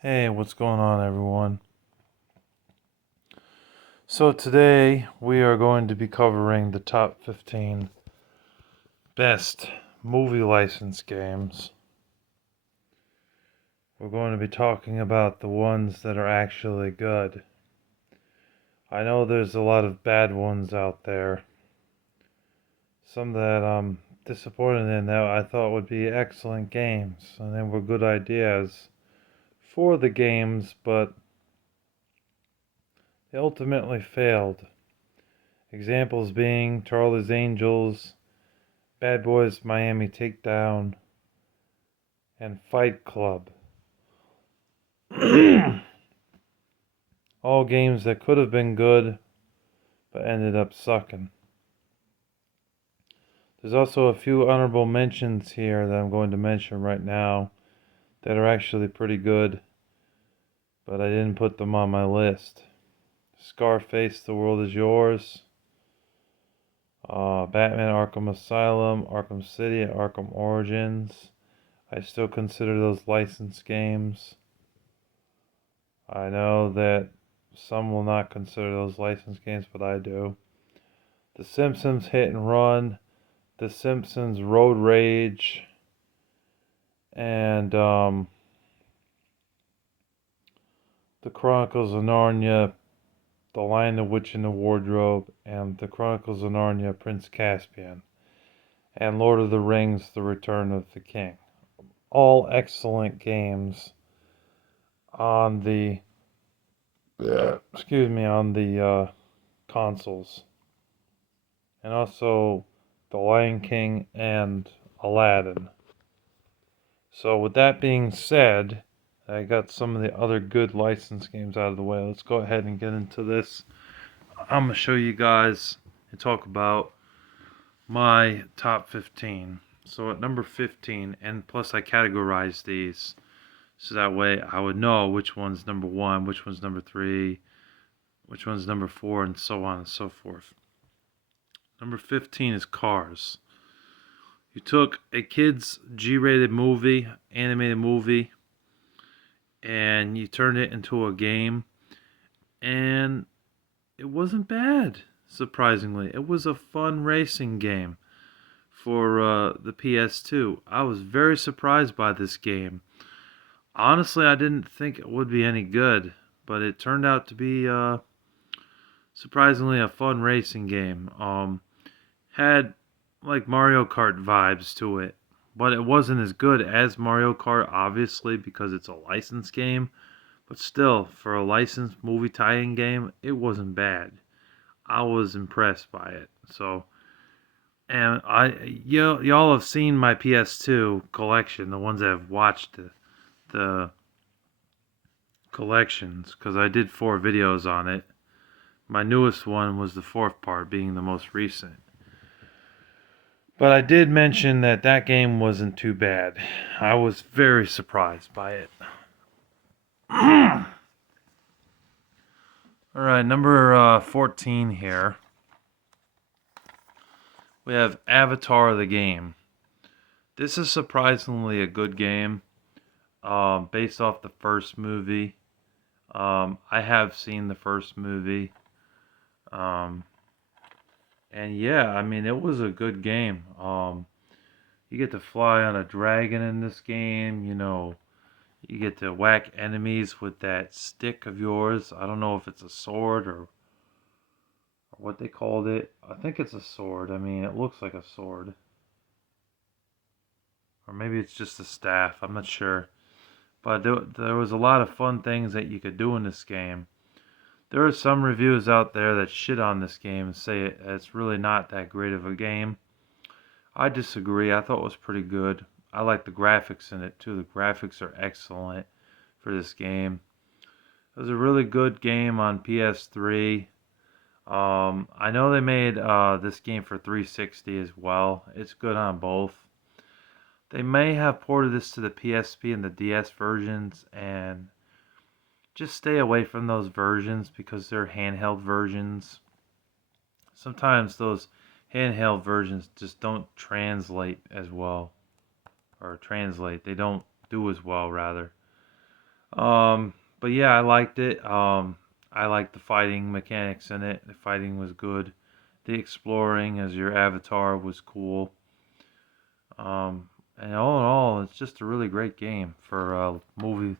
Hey, what's going on, everyone? So, today we are going to be covering the top 15 best movie license games. We're going to be talking about the ones that are actually good. I know there's a lot of bad ones out there, some that I'm disappointed in that I thought would be excellent games, and they were good ideas for the games, but they ultimately failed. Examples being Charlie's Angels, Bad Boys Miami Takedown, and Fight Club. All games that could have been good, but ended up sucking. There's also a few honorable mentions here that I'm going to mention right now that are actually pretty good, but I didn't put them on my list. Scarface, The World Is Yours, Batman Arkham Asylum, Arkham City, and Arkham Origins. I still consider those licensed games. I know that some will not consider those licensed games, but I do. The Simpsons Hit and Run, The Simpsons Road Rage, and The Chronicles of Narnia, The Lion, the Witch, and the Wardrobe, and The Chronicles of Narnia, Prince Caspian, and Lord of the Rings, The Return of the King. All excellent games on the consoles, and also The Lion King and Aladdin. So with that being said, I got some of the other good licensed games out of the way. Let's go ahead and get into this. I'm going to show you guys and talk about my top 15. So at number 15, and plus I categorized these so that way I would know which one's number 1, which one's number 3, which one's number 4, and so on and so forth. Number 15 is Cars. You took a kid's G-rated movie, animated movie, and you turned it into a game, and it wasn't bad, surprisingly. It was a fun racing game for the PS2. I was very surprised by this game. Honestly, I didn't think it would be any good, but it turned out to be surprisingly a fun racing game. Had like Mario Kart vibes to it, but it wasn't as good as Mario Kart, obviously, because it's a licensed game. But still, for a licensed movie tie-in game, it wasn't bad. I was impressed by it. So, and y'all have seen my PS2 collection, the ones that have watched the collections, because I did 4 videos on it. My newest one was the 4th part, being the most recent. But I did mention that that game wasn't too bad. I was very surprised by it. Alright, number 14 here. We have Avatar the game. This is surprisingly a good game. Based off the first movie. I have seen the first movie. And yeah, I mean, it was a good game. You get to fly on a dragon in this game, you know. You get to whack enemies with that stick of yours. I don't know if it's a sword or what they called it. I think it's a sword. I mean, it looks like a sword. Or maybe it's just a staff. I'm not sure. But there was a lot of fun things that you could do in this game. There are some reviews out there that shit on this game and say it's really not that great of a game. I disagree. I thought it was pretty good. I like the graphics in it too. The graphics are excellent for this game. It was a really good game on PS3. I know they made this game for 360 as well. It's good on both. They may have ported this to the PSP and the DS versions, and just stay away from those versions because they're handheld versions. Sometimes those handheld versions just don't translate as well. Or translate. They don't do as well, rather. But yeah, I liked it. I liked the fighting mechanics in it. The fighting was good. The exploring as your avatar was cool. Um, and all in all, it's just a really great game for a movie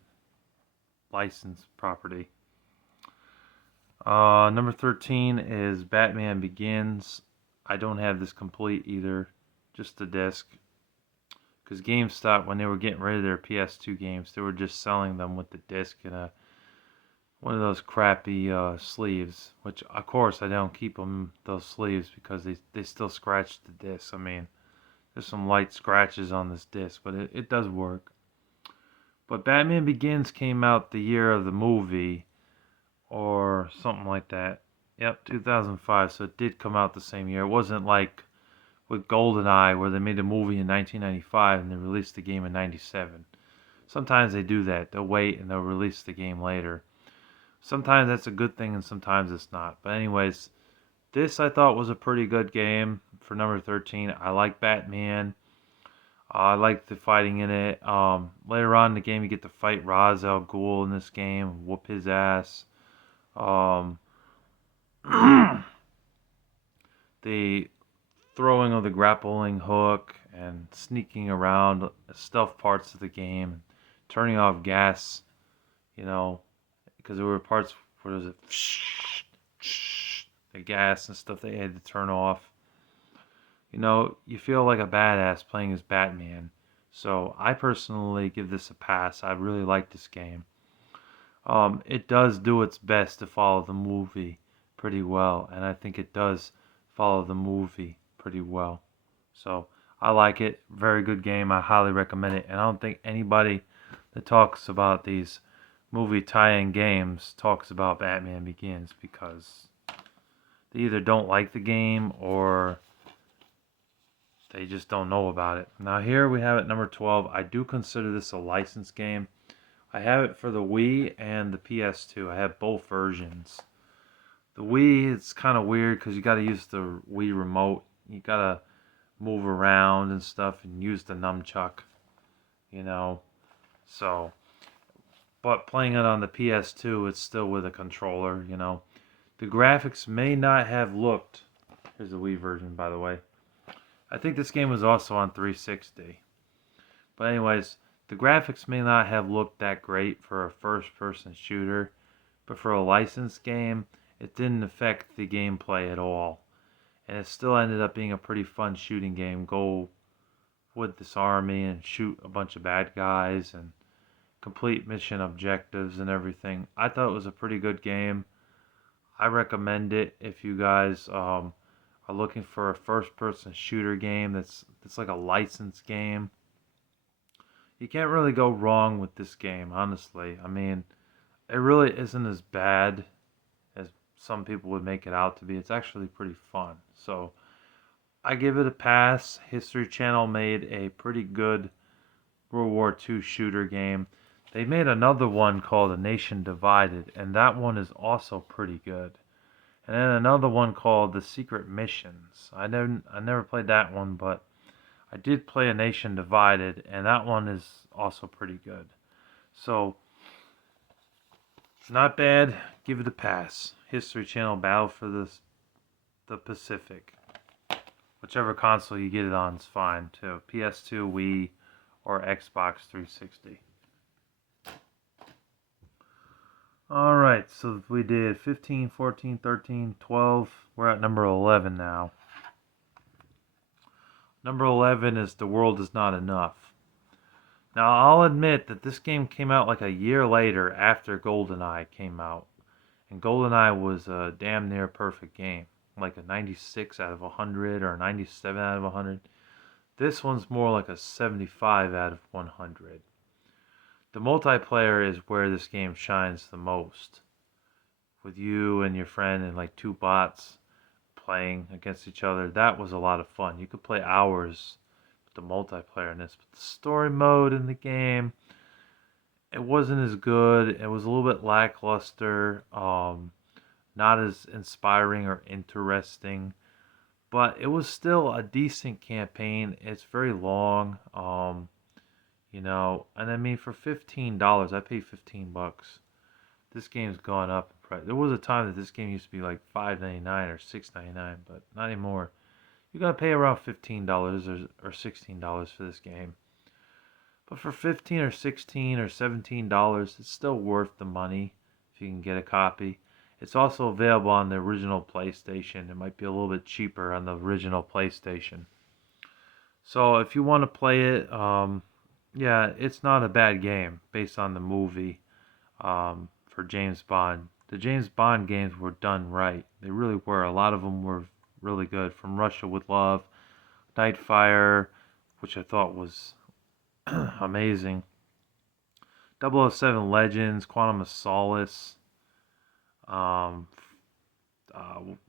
license property. Number 13 is Batman Begins. I don't have this complete either, just the disc. Because GameStop, when they were getting rid of their PS2 games, they were just selling them with the disc in one of those crappy sleeves. Which, of course, I don't keep them those sleeves because they still scratch the disc. I mean, there's some light scratches on this disc, but it does work. But Batman Begins came out the year of the movie, or something like that. Yep, 2005. So it did come out the same year. It wasn't like with GoldenEye where they made a movie in 1995 and they released the game in 97. Sometimes they do that. They'll wait and they'll release the game later. Sometimes that's a good thing and sometimes it's not. But anyways, this I thought was a pretty good game for number 13. I like Batman. I like the fighting in it. Later on in the game, you get to fight Ra's al Ghul in this game, whoop his ass. Um, the throwing of the grappling hook and sneaking around stealth parts of the game, turning off gas, you know, because there were parts where there was the gas and stuff they had to turn off. You know, you feel like a badass playing as Batman. So I personally give this a pass. I really like this game. It does do its best to follow the movie pretty well, and I think it does follow the movie pretty well. So I like it. Very good game. I highly recommend it. And I don't think anybody that talks about these movie tie-in games talks about Batman Begins because they either don't like the game or they just don't know about it. Now here we have it number 12. I do consider this a licensed game. I have it for the Wii and the PS2. I have both versions. The Wii, it's kind of weird because you got to use the Wii remote. You got to move around and stuff and use the nunchuck, you know. So, but playing it on the PS2, it's still with a controller, you know. The graphics may not have looked. Here's the Wii version, by the way. I think this game was also on 360. But anyways, the graphics may not have looked that great for a first-person shooter, but for a licensed game, it didn't affect the gameplay at all. And it still ended up being a pretty fun shooting game. Go with this army and shoot a bunch of bad guys and complete mission objectives and everything. I thought it was a pretty good game. I recommend it if you guys are looking for a first-person shooter game that's like a licensed game. You can't really go wrong with this game, honestly. I mean, it really isn't as bad as some people would make it out to be. It's actually pretty fun. So I give it a pass. History Channel made a pretty good World War II shooter game. They made another one called A Nation Divided, and that one is also pretty good. And then another one called The Secret Missions. I never played that one, but I did play A Nation Divided, and that one is also pretty good. So, not bad. Give it a pass. History Channel Battle for the Pacific. Whichever console you get it on is fine too. PS2, Wii, or Xbox 360. Alright, so we did 15, 14, 13, 12. We're at number 11 now. Number 11 is The World Is Not Enough. Now, I'll admit that this game came out like a year later after GoldenEye came out. And GoldenEye was a damn near perfect game. Like a 96 out of 100 or a 97 out of 100. This one's more like a 75 out of 100. The multiplayer is where this game shines the most. With you and your friend and like two bots playing against each other. That was a lot of fun. You could play hours with the multiplayer in this. But the story mode in the game, it wasn't as good. It was a little bit lackluster. Not as inspiring or interesting. But it was still a decent campaign. It's very long. And I mean, for $15, I paid $15. This game's gone up in price. There was a time that this game used to be like $5.99 or $6.99, but not anymore. You're gonna pay around $15 or $16 for this game. But for 15 or 16 or $17, it's still worth the money if you can get a copy. It's also available on the original PlayStation. It might be a little bit cheaper on the original PlayStation. So if you want to play it, yeah, it's not a bad game based on the movie for James Bond. The James Bond games were done right. They really were. A lot of them were really good. From Russia with Love, Nightfire, which I thought was amazing. 007 Legends, Quantum of Solace. Um,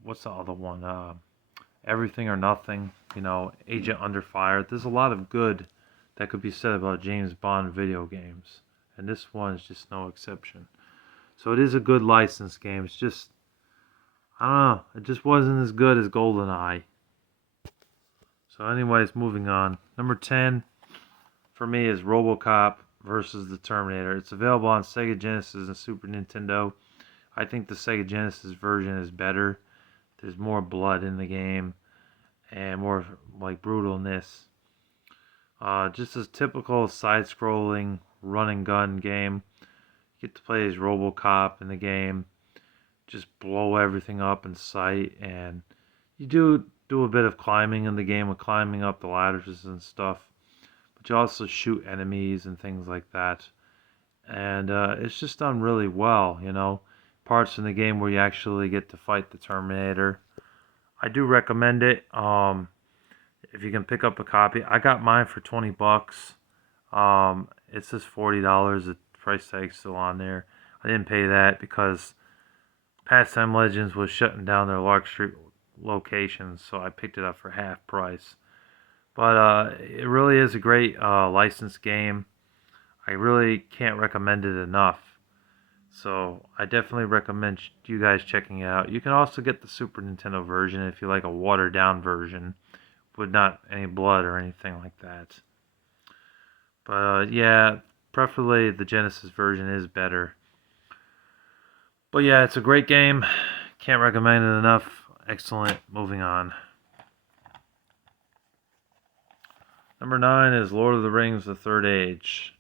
what's the other one? Everything or Nothing. Agent Under Fire. There's a lot of good that could be said about James Bond video games, and this one is just no exception. So it is a good licensed game. It's just, I don't know, it just wasn't as good as GoldenEye. So anyways, moving on. Number 10 for me is RoboCop versus the Terminator. It's available on Sega Genesis and Super Nintendo. I think the Sega Genesis version is better. There's more blood in the game and more like brutalness. Just a typical side-scrolling run and gun game. You get to play as RoboCop in the game. Just blow everything up in sight, and you do a bit of climbing in the game, with climbing up the ladders and stuff. But you also shoot enemies and things like that. And it's just done really well, Parts in the game where you actually get to fight the Terminator. I do recommend it. If you can pick up a copy, I got mine for $20. It says $40. The price tag's still on there. I didn't pay that because Pastime Legends was shutting down their Lark Street locations, so I picked it up for half price. But it really is a great licensed game. I really can't recommend it enough. So I definitely recommend you guys checking it out. You can also get the Super Nintendo version if you like a watered down version with not any blood or anything like that. But yeah, preferably the Genesis version is better. But yeah, it's a great game. Can't recommend it enough. Excellent. Moving on. Number 9 is Lord of the Rings: The Third Age.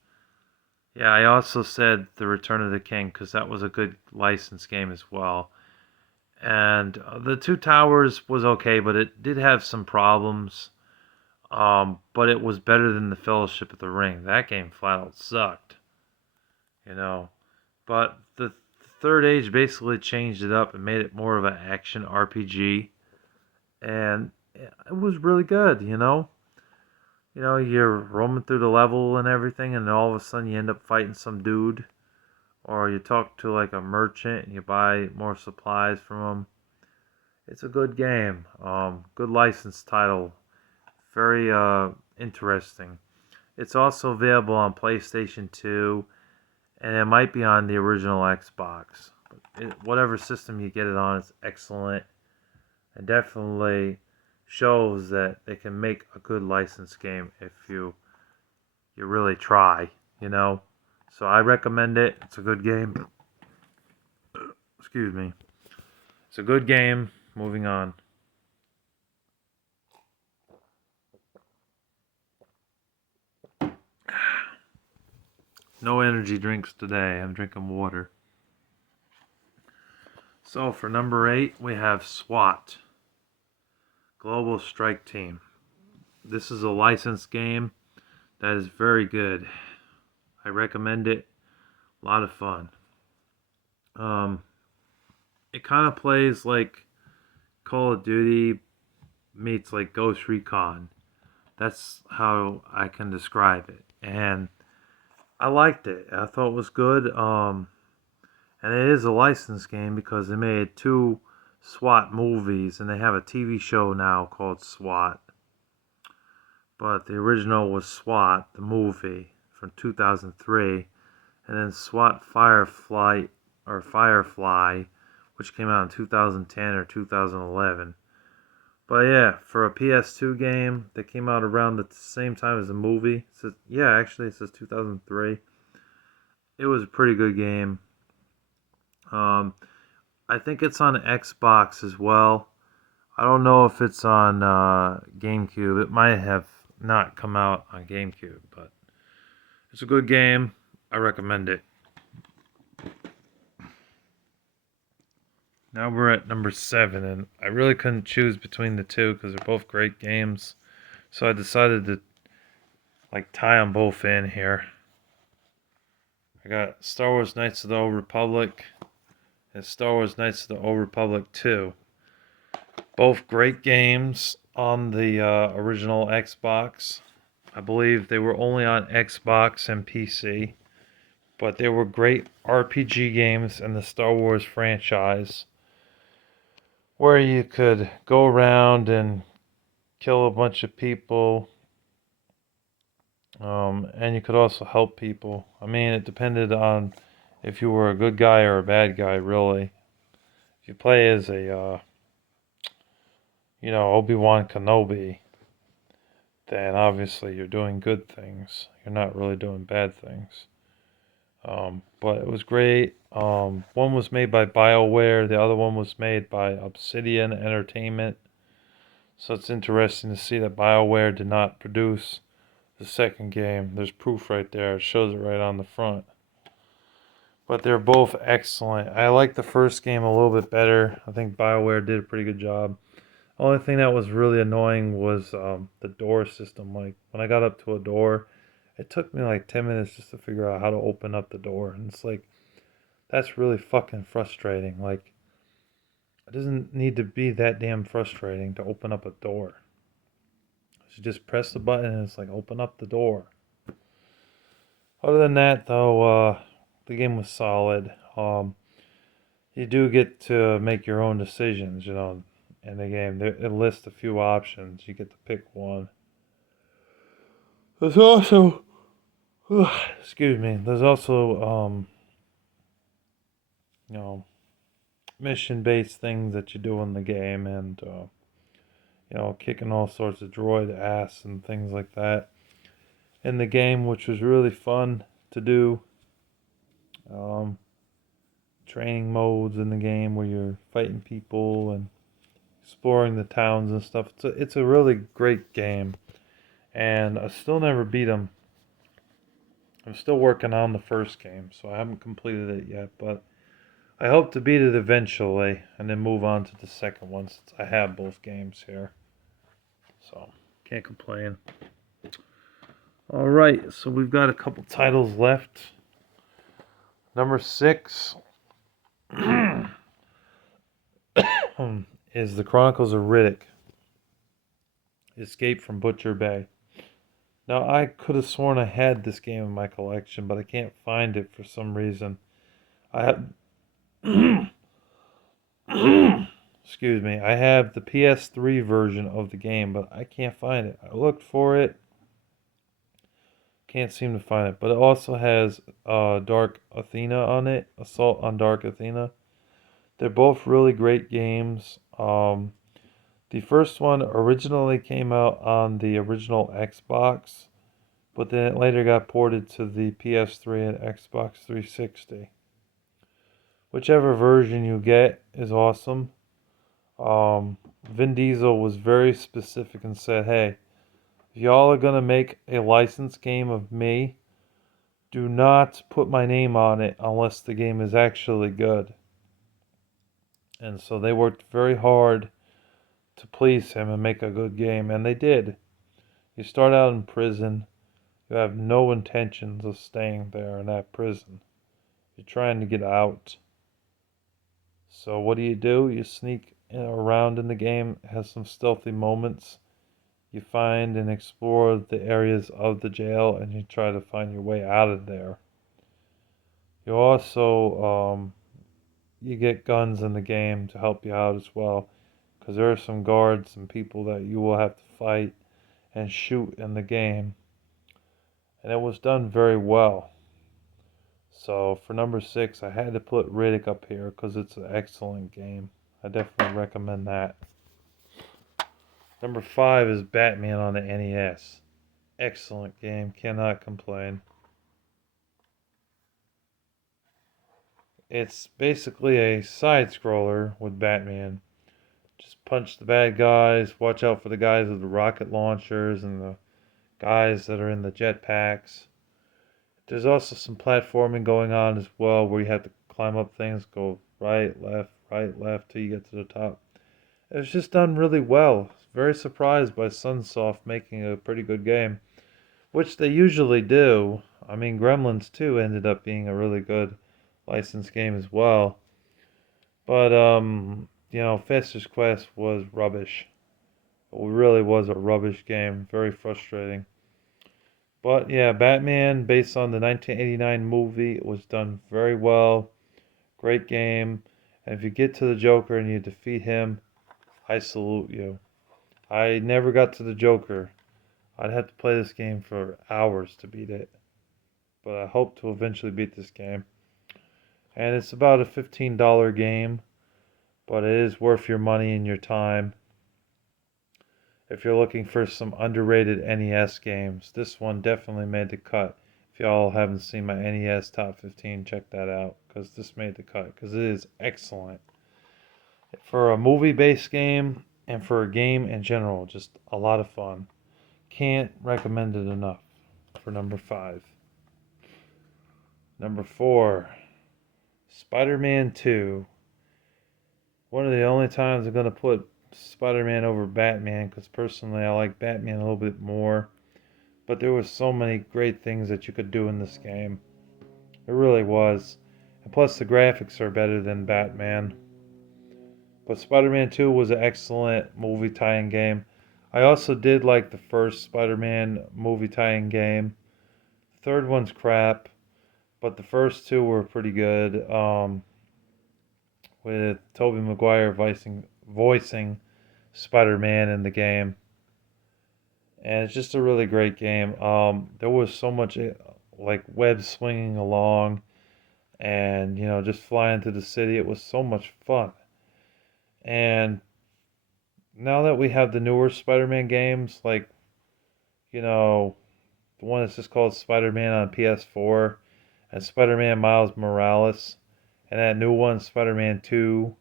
Yeah, I also said The Return of the King because that was a good licensed game as well. And the Two Towers was okay, but it did have some problems. But it was better than the Fellowship of the Ring. That game flat out sucked. But the Third Age basically changed it up and made it more of an action RPG. And it was really good, You're roaming through the level and everything, and then all of a sudden you end up fighting some dude. Or you talk to like a merchant and you buy more supplies from him. It's a good game. Good licensed title. Very interesting. It's also available on PlayStation 2, and it might be on the original Xbox. Whatever system you get it on is excellent, and definitely shows that they can make a good licensed game if you really try, So I recommend it. It's a good game. Excuse me. It's a good game. Moving on. No energy drinks today. I'm drinking water. So for number 8, we have SWAT. Global Strike Team. This is a licensed game that is very good. I recommend it. A lot of fun. It kind of plays like Call of Duty meets like Ghost Recon. That's how I can describe it. And I liked it. I thought it was good. And it is a licensed game because they made 2 SWAT movies, and they have a TV show now called SWAT. But the original was SWAT, the movie, from 2003, and then SWAT Firefly, which came out in 2010 or 2011. But yeah, for a PS2 game that came out around the same time as the movie, actually it says 2003. It was a pretty good game. Um, I think it's on Xbox as well. I don't know if it's on GameCube. It might have not come out on GameCube, but it's a good game. I recommend it. Now we're at number 7, and I really couldn't choose between the two because they're both great games. So I decided to tie them both in here. I got Star Wars Knights of the Old Republic and Star Wars Knights of the Old Republic 2. Both great games on the original Xbox. I believe they were only on Xbox and PC, but they were great RPG games in the Star Wars franchise where you could go around and kill a bunch of people, and you could also help people. I mean, it depended on if you were a good guy or a bad guy, really. If you play as a, Obi-Wan Kenobi, then obviously you're doing good things. You're not really doing bad things. But it was great. One was made by BioWare, the other one was made by Obsidian Entertainment. So it's interesting to see that BioWare did not produce the second game. There's proof right there. It shows it right on the front. But they're both excellent. I like the first game a little bit better. I think BioWare did a pretty good job. Only thing that was really annoying was the door system. Like, when I got up to a door, it took me like 10 minutes just to figure out how to open up the door. And it's like, that's really fucking frustrating. Like, it doesn't need to be that damn frustrating to open up a door. You just press the button and it's like, open up the door. Other than that, though, the game was solid. You do get to make your own decisions, in the game. It lists a few options. You get to pick one. There's also, excuse me, there's also, mission-based things that you do in the game, and, kicking all sorts of droid ass and things like that in the game, which was really fun to do. Training modes in the game where you're fighting people and exploring the towns and stuff. It's a really great game, and I still never beat them. I'm still working on the first game, so I haven't completed it yet, but I hope to beat it eventually and then move on to the second one since I have both games here. So, can't complain. Alright, so we've got a couple titles left. Number 6 is The Chronicles of Riddick, Escape from Butcher Bay. Now, I could have sworn I had this game in my collection, but I can't find it for some reason. I have... Excuse me. I have the PS3 version of the game, but I can't find it. I looked for it. Can't seem to find it. But it also has Dark Athena on it. Assault on Dark Athena. They're both really great games. The first one originally came out on the original Xbox, but then it later got ported to the PS3 and Xbox 360. Whichever version you get is awesome. Vin Diesel was very specific and said, hey, if y'all are going to make a licensed game of me, do not put my name on it unless the game is actually good. And so they worked very hard to please him and make a good game, and they did. You start out in prison. You have no intentions of staying there in that prison. You're trying to get out. So what do? You sneak around in the game. It has some stealthy moments. You find and explore the areas of the jail, and you try to find your way out of there. You also you get guns in the game to help you out as well, because there are some guards and people that you will have to fight and shoot in the game, and it was done very well. So for number 6, I had to put Riddick up here because it's an excellent game. I definitely recommend that. Number 5 is Batman on the NES. Excellent game, cannot complain. It's basically a side scroller with Batman. Just punch the bad guys, watch out for the guys with the rocket launchers and the guys that are in the jetpacks. There's also some platforming going on as well where you have to climb up things, go right, left till you get to the top. It was just done really well. Very surprised by Sunsoft making a pretty good game, which they usually do. I mean, Gremlins 2 ended up being a really good licensed game as well. But, Fester's Quest was rubbish. It really was a rubbish game. Very frustrating. But yeah, Batman, based on the 1989 movie, it was done very well. Great game. And if you get to the Joker and you defeat him, I salute you. I never got to the Joker. I'd have to play this game for hours to beat it. But I hope to eventually beat this game. And it's about a $15 game, but it is worth your money and your time. If you're looking for some underrated NES games, this one definitely made the cut. If y'all haven't seen my NES Top 15, check that out, because this made the cut, because it is excellent. For a movie-based game, and for a game in general, just a lot of fun. Can't recommend it enough for number 5. Number 4, Spider-Man 2. One of the only times I'm going to put Spider-Man over Batman, because personally I like Batman a little bit more. But there was so many great things that you could do in this game. It really was. And plus the graphics are better than Batman. But Spider-Man 2 was an excellent movie tie-in game. I also did like the first Spider-Man movie tie-in game. The third one's crap, but the first two were pretty good. With Tobey Maguire voicing Spider-Man in the game. And it's just a really great game. There was so much like web swinging along and just flying through the city. It was so much fun. And now that we have the newer Spider-Man games, like the one that's just called Spider-Man on PS4 and Spider-Man Miles Morales, and that new one Spider-Man 2,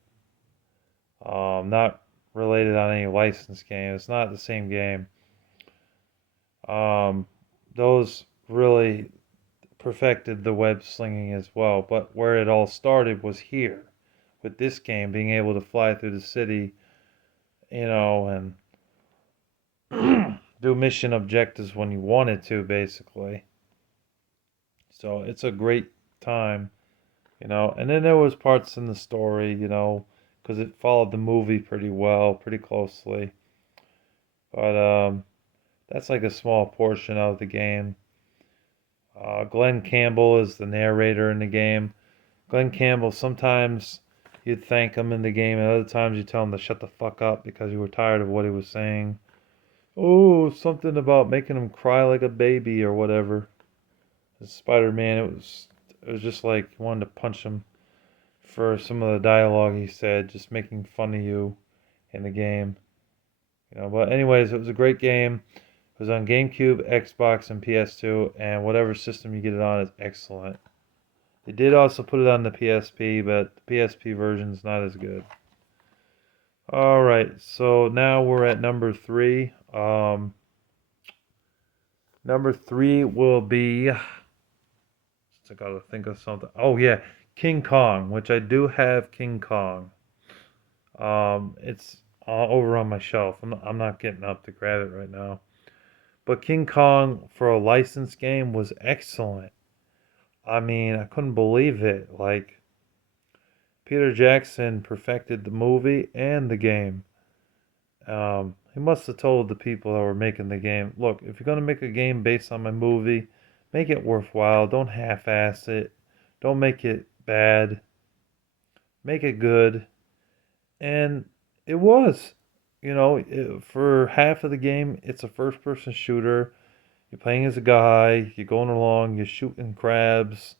not related on any licensed game. It's not the same game. Those really perfected the web slinging as well. But where it all started was here, with this game being able to fly through the city, and do mission objectives when you wanted to, basically. So it's a great time, And then there was parts in the story, because it followed the movie pretty well, pretty closely. But that's like a small portion of the game. Glenn Campbell is the narrator in the game. Glenn Campbell, sometimes you'd thank him in the game, and other times you tell him to shut the fuck up because you were tired of what he was saying. Oh, something about making him cry like a baby or whatever. Spider-Man, it was just like you wanted to punch him for some of the dialogue he said, just making fun of you in the game. But anyways, it was a great game. It was on GameCube, Xbox, and PS2, and whatever system you get it on is excellent. They did also put it on the PSP, but the PSP version is not as good. Alright, so now we're at number 3. Number 3 will be... I gotta think of something. Oh yeah, King Kong, which I do have King Kong. It's over on my shelf. I'm not getting up to grab it right now. But King Kong for a licensed game was excellent. I mean, I couldn't believe it. Like, Peter Jackson perfected the movie and the game. He must have told the people that were making the game, look, if you're going to make a game based on my movie, make it worthwhile. Don't half-ass it. Don't make it bad. Make it good. And it was. For half of the game, it's a first-person shooter. You're playing as a guy. You're going along. You're shooting crabs.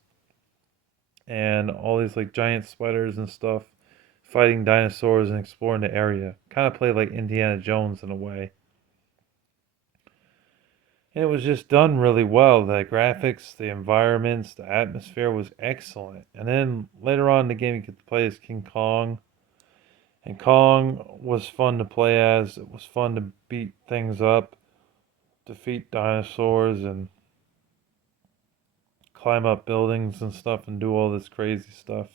And all these, like, giant spiders and stuff. fighting dinosaurs and exploring the area. Kind of played like Indiana Jones in a way. And it was just done really well. The graphics, the environments, the atmosphere was excellent. And then later on in the game, you could play as King Kong. And Kong was fun to play as. It was fun to beat things up, defeat dinosaurs, and climb up buildings and stuff and do all this crazy stuff.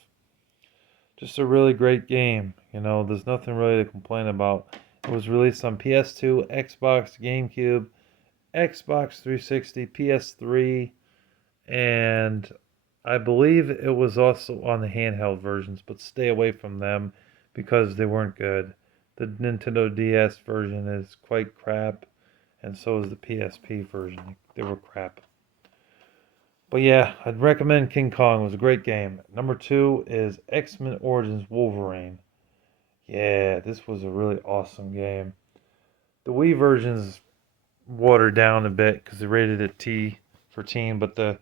Just a really great game. There's nothing really to complain about. It was released on PS2, Xbox, GameCube, Xbox 360, PS3, and I believe it was also on the handheld versions, but stay away from them because they weren't good. The Nintendo DS version is quite crap, and so is the PSP version. They were crap. But yeah, I'd recommend King Kong. It was a great game. Number 2 is X-Men Origins Wolverine. Yeah, this was a really awesome game. The Wii version's watered down a bit because they rated it T for teen, but the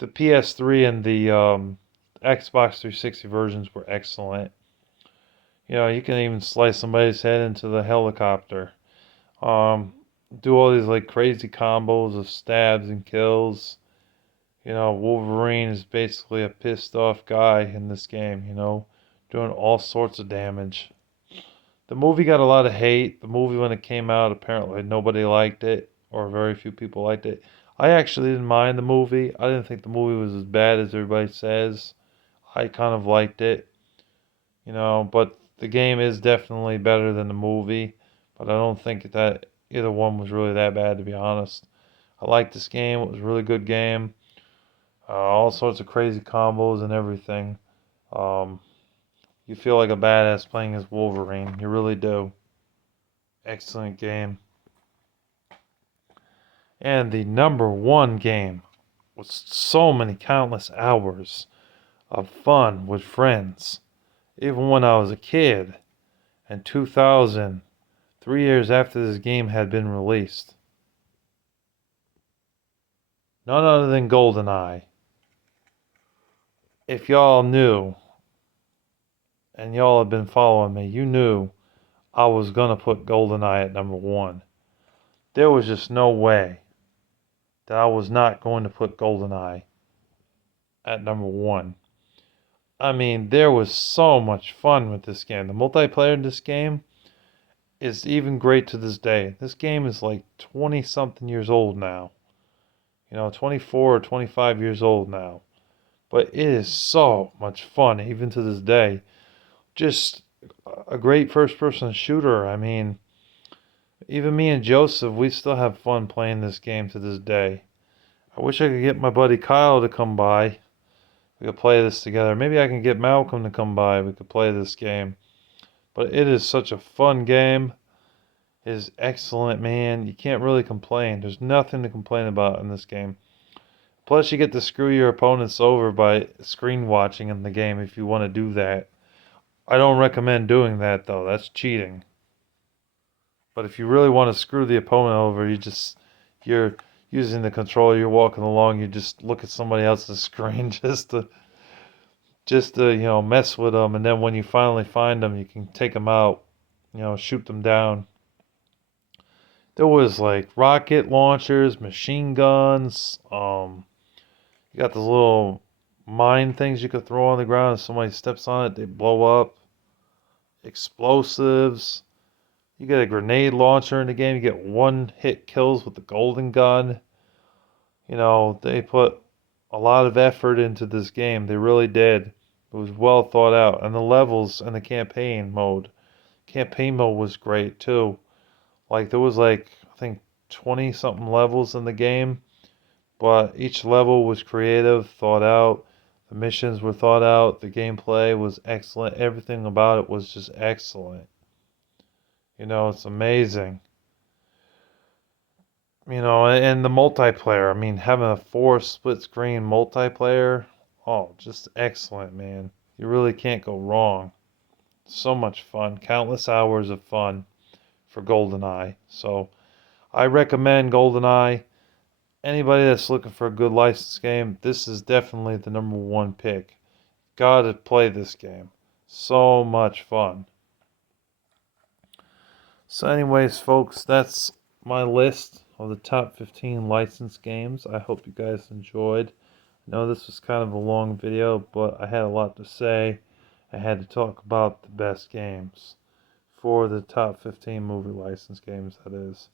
PS3 and the Xbox 360 versions were excellent. You can even slice somebody's head into the helicopter. Um, do all these like crazy combos of stabs and kills. Wolverine is basically a pissed off guy in this game, doing all sorts of damage. The movie got a lot of hate. The movie, when it came out, apparently nobody liked it, or very few people liked it. I actually didn't mind the movie. I didn't think the movie was as bad as everybody says. I kind of liked it, but the game is definitely better than the movie. But I don't think that either one was really that bad, to be honest. I liked this game. It was a really good game. All sorts of crazy combos and everything. Um, you feel like a badass playing as Wolverine. You really do. Excellent game. And the number 1 game with so many countless hours of fun with friends, even when I was a kid, in 2000, 3 years after this game had been released. None other than GoldenEye. If y'all knew, and y'all have been following me, you knew I was going to put GoldenEye at number 1. There was just no way that I was not going to put GoldenEye at number 1. I mean, there was so much fun with this game. The multiplayer in this game is even great to this day. This game is like 20 something years old now. 24 or 25 years old now. But it is so much fun, even to this day. Just a great first person shooter. I mean, even me and Joseph, we still have fun playing this game to this day. I wish I could get my buddy Kyle to come by. We could play this together. Maybe I can get Malcolm to come by. We could play this game. But it is such a fun game. It is excellent, man. You can't really complain. There's nothing to complain about in this game. Plus, you get to screw your opponents over by screen watching in the game if you want to do that. I don't recommend doing that, though. That's cheating. But if you really want to screw the opponent over, you're using the controller, you're walking along, you just look at somebody else's screen just to mess with them, and then when you finally find them, you can take them out, shoot them down. There was like rocket launchers, machine guns. You got those little mine things you could throw on the ground. If somebody steps on it, they blow up. Explosives. You get a grenade launcher in the game. You get one hit kills with the golden gun. They put a lot of effort into this game. They really did. It was well thought out. And the levels and the campaign mode. Campaign mode was great too. Like there was I think 20 something levels in the game. But each level was creative, thought out. The missions were thought out. The gameplay was excellent. Everything about it was just excellent. It's amazing. And the multiplayer. I mean, having a 4 split screen multiplayer. Oh, just excellent, man. You really can't go wrong. So much fun. Countless hours of fun for GoldenEye. So, I recommend GoldenEye. Anybody that's looking for a good licensed game, this is definitely the number 1 pick. Gotta play this game. So much fun. So anyways, folks, that's my list of the top 15 licensed games. I hope you guys enjoyed. I know this was kind of a long video, but I had a lot to say. I had to talk about the best games for the top 15 movie licensed games, that is.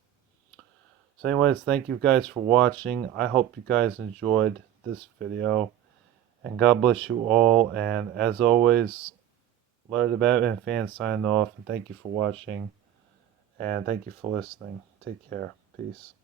So anyways, thank you guys for watching. I hope you guys enjoyed this video. And God bless you all. And as always, Larry the Batman fan signing off. And thank you for watching. And thank you for listening. Take care. Peace.